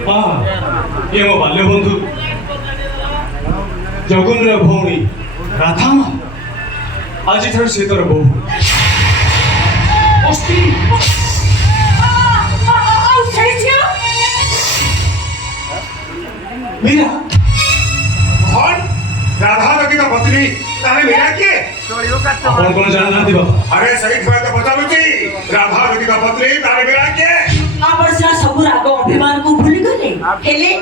ଇଏ ମୋ ବାଲ୍ୟ ବନ୍ଧୁ ଜଗନ୍ର ଭଉଣୀ ରାଧାମା। ଆଜିଠାରୁ ସେ ତୋର ବୋହୂ। मीरा कौन? राधा रवि का पत्नी तारे मीरा किए? कौन कौन जानना थी बाबा? अरे सही बात तो बता मुझे। राधा रवि का पत्नी तारे मीरा किए? आपण से सब राग अभिमान को भूली गले हेले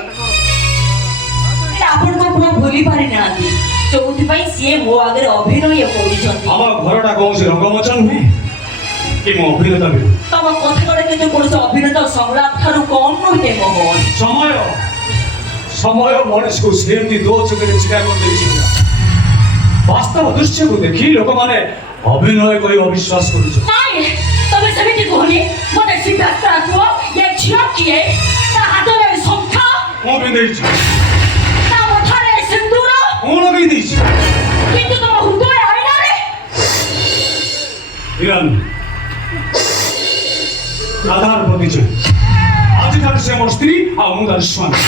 आपण को पुआ भूली पारे नाथी चौथि पई से मो आगे अभिनय करिसथि। हम घरटा कौन से रंगमंच नुहे कि मो अभिनेता भी तब कथा करे के कोन अभिनेता संलाप थारु कम नहे मोहन। समय समय मनुष्य को सेमती दो चोखे छिड़ा कर देछि। वास्तव दृश्य को देखि लोक माने अभिनय करी अविश्वास करू छ। नाही तबे समिति कोनी मने सिद्धार्थ को ये छिया किए ता हाथ रे संखा मो भी देछि ता मथारे सिंदूर कौन लगे देछि किंतु तो हृदय आईना रे हिरन राधार परिचय आज ठाରୁ से मोर स्त्री आ मु तार स्वामी।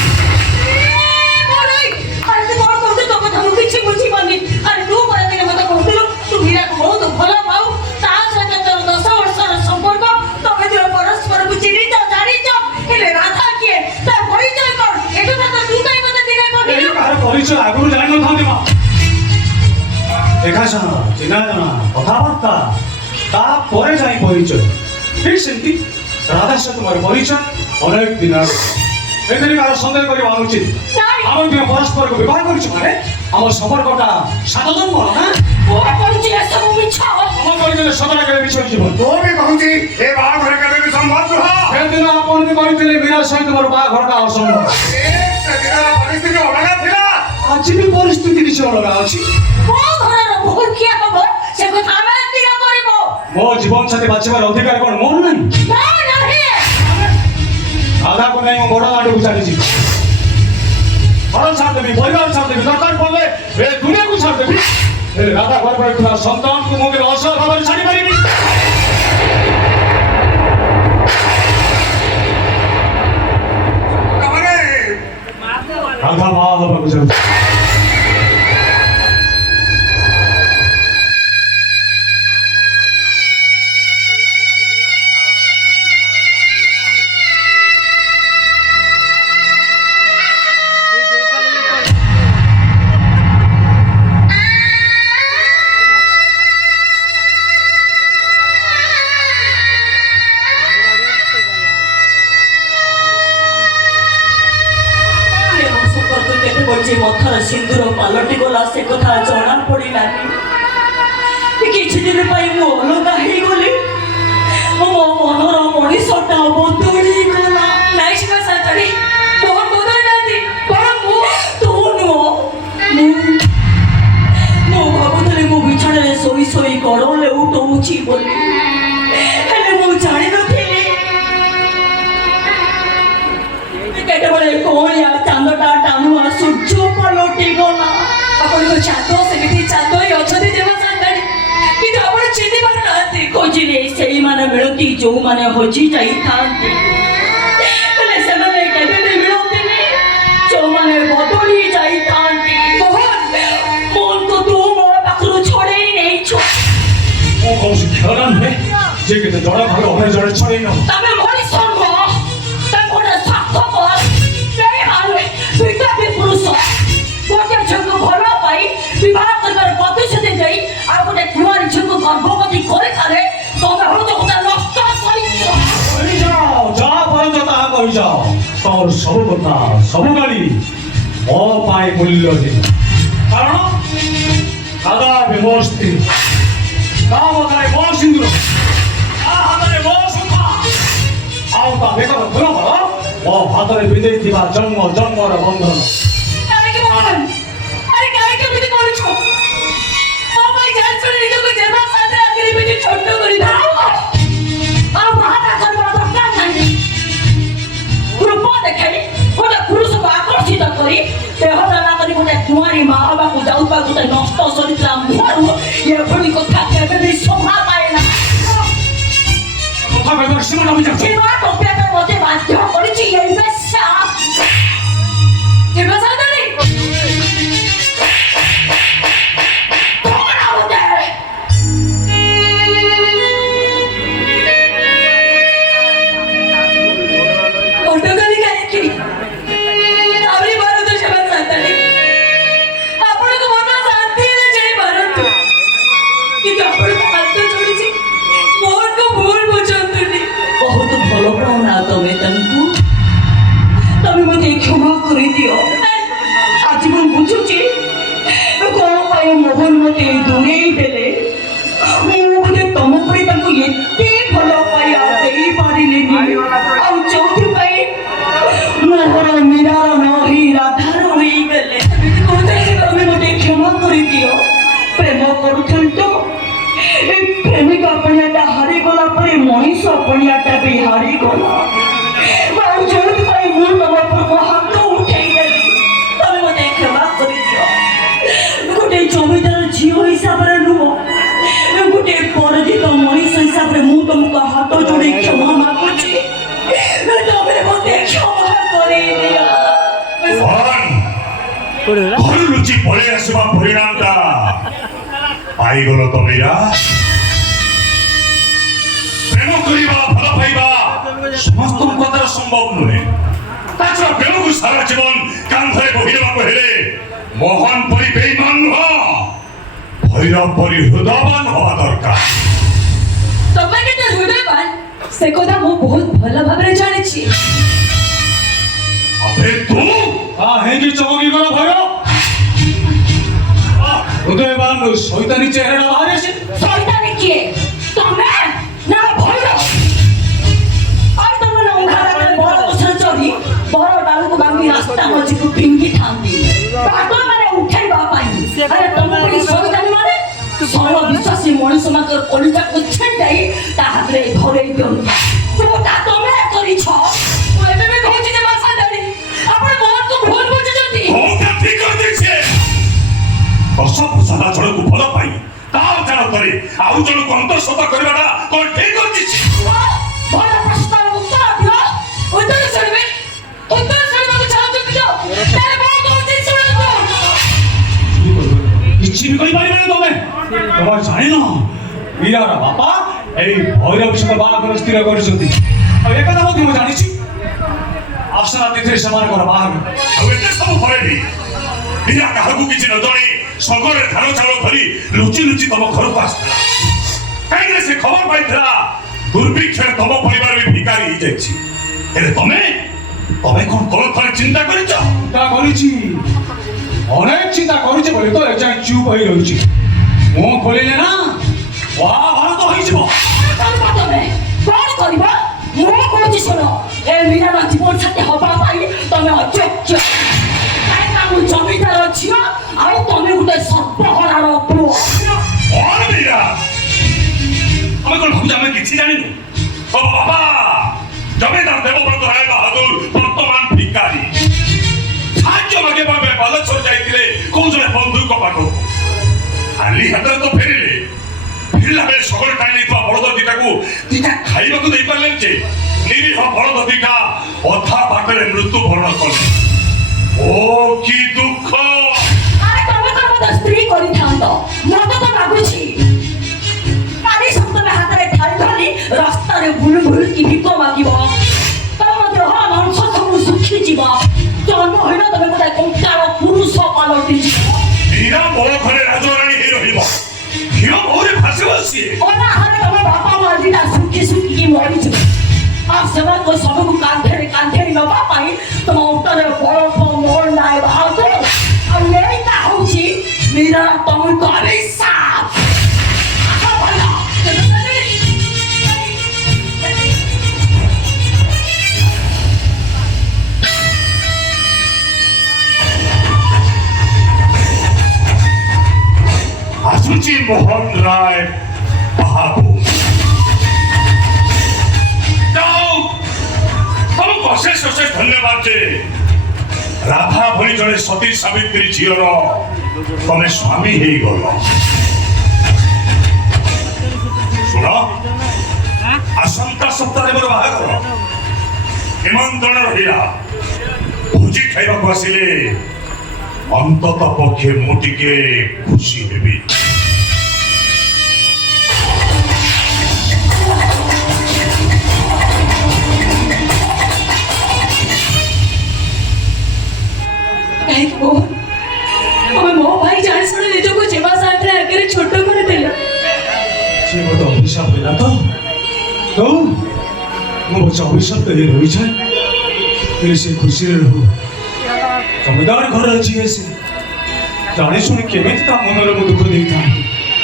अरे तू कौन कहते तो कथा मुझे किछि बुझी पानी। अरे तू बड़ा दिन मत कहते तू मीरा को बहुत भला पाऊ ता सहित तोर 10 वर्षर संपर्क तबे जो परस्पर को चिनी तो जानी तो हेले राधा किए ता परिचय कर एटो तो तू काई मते दिने ए कहली कार परिचय आगु जानि न थांदी मा देखा जाना चिना जाना कथाबार्ता ता परे जाई परिचय ठीक सेंती राधा से तुम्हारे परिचय अनेक दिन आगे एथेरि कार संदेह करिबा अनुचित। हम दुई परस्पर को विवाह करिछु माने हमर संपर्कटा साधन मोर ना ओ परिचय सब मिछा हम परिचय सदरा के विषय जीवन तो भी कहूँगी ये बात घर के भी संभव हुआ। हे दिन आपन भी कहिथिले मीरा सहित मोर बा घरटा असंभव। एक सदिनार परिस्थिति अलग थिला। आज भी परिस्थिति किछ अलग अछि। ओ घरर भूल किया खबर से कथा में तीर करबो मो जीवन साथी बाछिबार अधिकार कोन मोर नहीं। ना नहीं राधा को नहीं बड़ा आडू चली जी घर छाड़ देवी परिवार छाड़ देवी दरकार पड़े ए दुनिया को छाड़ देवी राधा घर पर इतना संतान को मुझे असर भाव छाड़ी पारिबी। राधा मां हबा गुजर मथर सिंदूर पलटि गला से कथा जना पड़ा किछि दिन मु अलग हो गली मो मनर मनीषटा बदली गला नाई सारी बहुत बदल जाती तू नुह मु भावुली मो बिछाण शोई शोई गड़ले उठौची बोली हेले मु जानी नथिली केतेबेले कोणिया चांदटा टाणुआ सूर्य पलटि गला आपण चांद सेमिति चांद ही अछती देवा सांगाड़ी कि आपण चिन्हि पार नाती खोजिले सेही माने मिलती जो माने होजी जाई थांती हेले सेमाने केबे भी मिलती जो माने बदली जाई थांती मोहन मोन को तू मो पाखरु छोड़े नहीं छो ओ कौन से खेलन है जे के जड़ा भाग होने जड़े छड़े न तमे मोरी संग तमे स्वार्थ कर नहीं माने दुईटा भी पुरुष गोटे झको भला पाई विवाह करबार प्रतिश्रुति देई आ गोटे कुमारी झको गर्भवती करे करे तमे हो तो गोटे नष्ट करि जाओ जा पर जता कहि जाओ तोर सब কথা सब गाली ओ पाए मूल्य दे कारण दादा बेमोस्ती काम करे मो सिंदूर आ हातरे मो सुखा आउ ता बेकर भलो भलो ओ हातरे विदेई दिबा जन्म जन्मर बंधन अरे के मोहन अरे काहे के बिति करू छो ओ भाई जान सुन रे को जेबा साथे आखिर बिति छोटो करी दाओ आ बाता करबा दरकार नाही ग्रुप देखाई गोटे पुरुष को आकर्षित करी देहदाना करी गोटे कुमारी माँ बाबा को जाउबा गोटे नष्ट सरित्रा मुहारू ये भली कथा केबे भी शोभा पाए ना কথা কইবার সীমা নবি যাচ্ছে सीमा टोपिया पे मते बाध्य करिछि ये बेशा ଆପଣ ମୋତେ ଦୂରେଇ ଦେଲେ ମୁଁ ବୋଧେ ତମ ପରି ତାଙ୍କୁ ଏତେ ଭଲ ପାଇବା ଦେଇପାରିଲିନି ଆଉ ଯୋଉଥିପାଇଁ ମୋର ମୀରାର ନ ହେଇ ରାଧାର ହୋଇଗଲେ ଏମିତି କହୁଥିଲେ ତମେ ମୋତେ କ୍ଷମା କରିଦିଅ ପ୍ରେମ କରୁଥିଲି ତ ଏ ପ୍ରେମିକା ପଣିଆଟା ହାରିଗଲା ପରେ ମଣିଷ ପଣିଆଟା ବି ହାରିଗଲା ଆଉ ଯୋଉଥିପାଇଁ ମୁଁ ତମ ଉପରକୁ ହାତ ଉଠେଇଦେଲି ତମେ ମୋତେ କ୍ଷମା କରିଦିଅ ଗୋଟେ ଜମିଦାର ଝିଅ ହିସାବରେ ନୁହଁ ଗୋଟେ ପରିଚିତ ମଣିଷ ହିସାବରେ ମୁଁ ତମକୁ ହାତ ଯୋଡ଼ି କ୍ଷମା ମାଗୁଛି ତମେ ମୋତେ କ୍ଷମା କରିଦିଅ ଘରୁ ଲୁଚି ପଳେଇ ଆସିବା ପରିଣାମଟା ପାଇଗଲ ତ ମୀରା। ପ୍ରେମ କରିବା ଭଲ ପାଇବା ସମସ୍ତଙ୍କ ଦ୍ୱାରା ସମ୍ଭବ ନୁହେଁ ତାଛଡ଼ା ପ୍ରେମକୁ ସାରା ଜୀବନ କାନ୍ଧରେ ବୋହି ନେବାକୁ ହେଲେ ମୋହନ ପରି ବେଇମାନ ନୁହଁ ଭୈରବ ପରି ହୃଦୟବାନ ହବା ଦରକାର। ତମେ କେତେ ହୃଦୟବାନ ସେ କଥା ମୁଁ ବହୁତ ଭଲ ଭାବରେ ଜାଣିଛି अबे तू କାହିଁକି ଚମକି ଗଲ ଭୟ ହୃଦୟବାନ ଶୈତାନୀ ଚେହେରା ବାହାରି ଆସେ ଶୈତାନୀ କିଏ ତମେ ନା ଭୈରବ ଆଉ ତମେ ଅଙ୍ଗାରରେ ବର ଗଛରେ ଚଢ଼ି ବର ଡାଳକୁ ଭାଙ୍ଗି ରାସ୍ତା ମଝିକୁ ଫିଙ୍ଗିଥାନ୍ତି ପାଗଳମାନେ ଉଠେଇବା ପାଇଁ ଆରେ ତମ ପରି ଶୈତାନୀ ମାନେ ସରଳ ବିଶ୍ୱାସୀ ମଣିଷ ମାନଙ୍କର କଲିଜାକୁ ଛିଣ୍ଡାଇ ତା ହାତରେ ଧରେଇ ଦିଅନ୍ତି ଯୋଉଟା ତମେ କରିଛ ମୁଁ ଏବେ ବି କହୁଛି ଯେ ବାସାଦାରୀ ଆପଣ ବହୁତ ଭୁଲ ବୁଝୁଛନ୍ତି କଉଟା ଠିକ କରିଦେଇଛେ ଦଶ ସାରା ଜଣକୁ ଭଲ ପାଇ ତା ଜାଣତରେ ଆଉ ଜଣକୁ ଅନ୍ତଃସତ୍ତ୍ୱ କରିବାଟା କଣ ଠିକ କରିଛି? ଭଲ ପ୍ରଶ୍ନର ଉତ୍ତର ଦିଅ ଉତ୍ତର ଶୁଣିବେ ଉତ୍ତର ଶୁଣିବାକୁ ଚାହୁଁଛନ୍ତି ତ ତାହେଲେ ମୁଁ କହୁଛି ଶୁଣନ୍ତୁ କିଛି ବି କହିପାରିବେନି ତମେ ତମେ ଜାଣିନ ମୀରାର ବାପା ଏଇ ଭୈରବ ସହିତ ବାହାଘର ସ୍ଥିର କରିଛନ୍ତି ଆଉ ଏକଥା ମଧ୍ୟ ମୁଁ ଜାଣିଛି ଆଶା ତିଥିରେ ସେମାନଙ୍କର ବାହାଘର ଆଉ ଏତେ ସବୁ ପରେ ବି ମୀରା କାହାକୁ କିଛି ନ ଜଣେ ସଙ୍ଗରେ ଧାନ ଚାଉଳ ଧରି ଲୁଚି ଲୁଚି ତମ ଘରକୁ ଆସିଥିଲା କାହିଁକି ସେ ଖବର ପାଇଥିଲା ଦୁର୍ଭିକ୍ଷରେ ତମ ପରିବାର ବି ଭିକାରୀ ହେଇଯାଇଛି ହେଲେ ତମେ ତମେ କଣ ତଳ ଥରେ ଚିନ୍ତା କରିଛ? ଚିନ୍ତା କରିଛି ଅନେକ ଚିନ୍ତା କରିଛି ବୋଲି ତ ଏଯାଏଁ ଚୁପ୍ ହୋଇ ରହିଛି ମୁଁ ଖୋଲିଲେ ନା ମହାଭାରତ ହେଇଯିବ ତମେ କଣ କରିବ ମୁଁ କହୁଛି ଶୁଣ ଏ ମୀରାର ଜୀବନ ସାଥୀ ହବା ପାଇଁ ତମେ ଅଯୋଗ୍ୟ କାହିଁକିନା ମୁଁ ଜମିଦାର ଝିଅ ଆଉ ତମେ ଗୋଟେ ସର୍ବହରାର ପୁଅ କଣ ମୀରା ଆମେ କଣ ଭାବୁଛୁ ଆମେ କିଛି ଜାଣିନୁ? ଓ ବାବା ଜମିଦାର ଦେବବ୍ରତ ରାୟ ବାହାଦୁର ବର୍ତ୍ତମାନ ଭିକାରୀ ସାହାଯ୍ୟ ମାଗିବା ପାଇଁ ବାଲେଶ୍ୱର ଯାଇଥିଲେ କୋଉ ଜଣେ ବନ୍ଧୁଙ୍କ ପାଖକୁ ଖାଲି ହାତରେ ତ ଫେରିଲେ ଫେରିଲା ବେଳେ ସକାଳେ ଟାଣି ନେଇଥିବା ବଳଦ ଦିଟାକୁ ଦିଟା ଖାଇବାକୁ ଦେଇପାରିଲେନି ଯେ ନିରୀହ ବଳଦ ଦିଟା ଅଧା ବାଟରେ ମୃତ୍ୟୁବରଣ କଲେ ଓ କି ଦୁଃଖ ଆରେ ତମେ ତ ମତେ ସ୍ତ୍ରୀ କରିଥାନ୍ତ ମତେ ତ ଲାଗୁଛି କାଲି ସପ୍ତମେ ହାତରେ ଥାଳି ଧରି ରାସ୍ତାରେ ବୁଲୁ ବୁଲୁକି ଭିକ ମାଗିବ ତମ ଦେହ ମାଂସ ସବୁ ଶୁଖିଯିବ ଜନ୍ମ ହୋଇନ ତମେ ଗୋଟେ କଙ୍କାଳ ପୁରୁଷ ପାଲଟିଯିବ ମୀରା ମୋ ଘରେ ରାଜରାଣୀ ହେଇ ରହିବ କ୍ଷୀର ମହୁରେ ଭାସିବ ସିଏ ଅନାହାରେ ତମ ବାପା ମା ଦିଟା ଶୁଖି ଶୁଖିକି ମରିଯିବ ଆଉ ସେମାନଙ୍କ ସବୁକୁ କାନ୍ଧରେ କାନ୍ଧେରି ନେବା ପାଇଁ ତମ ଉତ୍ତରରେ ବରଫ ମୋଡ଼ ନାଇଁ ବାହାଦୁର ଆଉ ଏଇଟା ହଉଛି ମୀରା ତମକୁ ଅଭିଶାପ आसुची मोहन राय बाबू जाओ तुमको अशेष अशेष धन्यवाद जे राधा भली जड़े सती सावित्री झीर तमें स्वामी हो गल शुण आसंता सप्ताह मोर बाहागर निमंत्रण रहा भोजी खाइबा आसिले अंतत पक्षे मु टिके खुशी हेबी मो भाई जान सुन निजको जेवा साथरे आगे छोटो कर देला से मत अभिशाप होला तो मो बच्चा अभिशाप तो ये रही छे फिर से खुशी रे रहो जमीदार घर अच्छी है से ଜାଣି ଶୁଣି କେମିତି ତା ମନରେ ମୁଁ ଦୁଃଖ ଦେଇଥାଏ।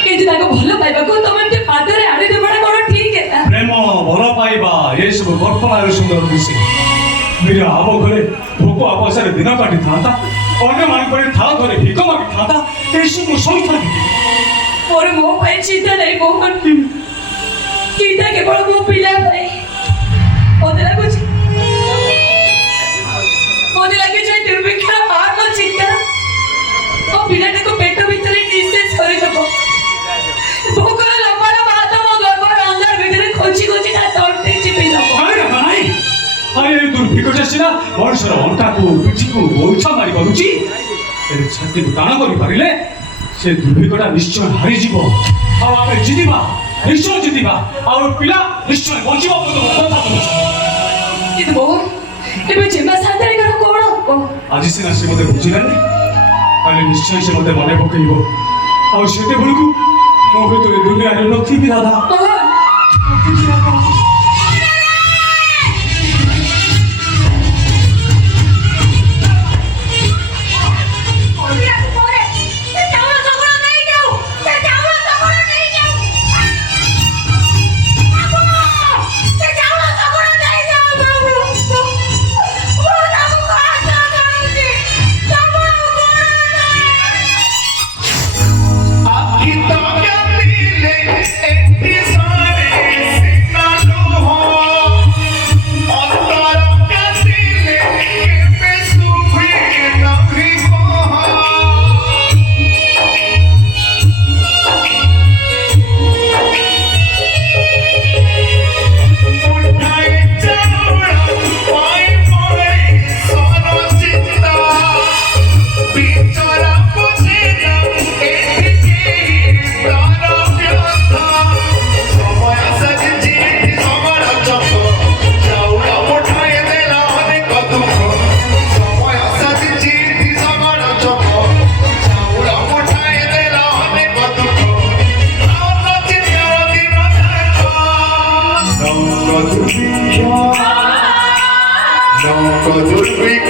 କିନ୍ତୁ ତାକୁ ଭଲ ପାଇବାକୁ ତମେ ଏମିତି ପାଦରେ ଆଣି ଦେବାଟା କଣ ଠିକ ହେଲା? ପ୍ରେମ ଭଲ ପାଇବା ଏସବୁ କଳ୍ପନାରେ ସୁନ୍ଦର ଦିଶେ। ମୀରା ଆମ ଘରେ ଭୋକ ଆବାସରେ ଦିନ କାଟିଥାନ୍ତା, ଅନ୍ୟମାନଙ୍କରେ ଥାଳ ଧରି ଭିକ ମାଗିଥାନ୍ତା, ଏସବୁ ସହିଥାନ୍ତି। ମୋର ମୋ ପାଇଁ ଚିନ୍ତା ନାହିଁ ମୋହନ, ଚିନ୍ତା କେବଳ ମୋ ପିଲା ପାଇଁ। ମତେ ଲାଗୁଛି ଦୁର୍ଭିକ୍ଷ ମାର ଚିନ୍ତା ମୋ ପିଲାଟାକୁ ପେଟ ଭିତରେ ନିଃଶ୍ୱାସ କରିଦେବ। ଭୋକର ଲମ୍ବାଳ ଭାତ ମୋ ଗର୍ଭର ଅନ୍ଧାର ଭିତରେ ଖୋଜି ଖୋଜି ତା ତଣ୍ଟି ଚିପି ଦେବ। ଆରେ ଏ ଦୁର୍ଭିକ୍ଷଟା ସିନା ମଣିଷର ଅଣ୍ଟାକୁ ପିଠିକୁ ଓଛା ମାରି ପାରୁଛି, ହେଲେ ଛାତିକୁ ଟାଣ କରିପାରିଲେ ସେ ଦୁର୍ଭିକ୍ଷଟା ନିଶ୍ଚୟ ହାରିଯିବ। ଆଉ ଆମେ ଜିତିବା, ନିଶ୍ଚୟ ଜିତିବା। ଆଉ ପିଲା ନିଶ୍ଚୟ ବଞ୍ଚିବ। କିନ୍ତୁ ମୋହନ ଏବେ ଜେମା ସାନ୍ତାଳିକାର କଣ ହବ? ଆଜି ସିନା ସେ ମୋତେ ବୁଝିଲାନି, କାଲି ନିଶ୍ଚୟ ସେ ମୋତେ ମନେ ପକେଇବ। ଆଉ ସେତେବେଳକୁ ମୁଁ ହୁଏତ ଏ ଦୁନିଆରେ ନଥିବି ଦାଦା। ମୋହନ দুর্ভিক্ষ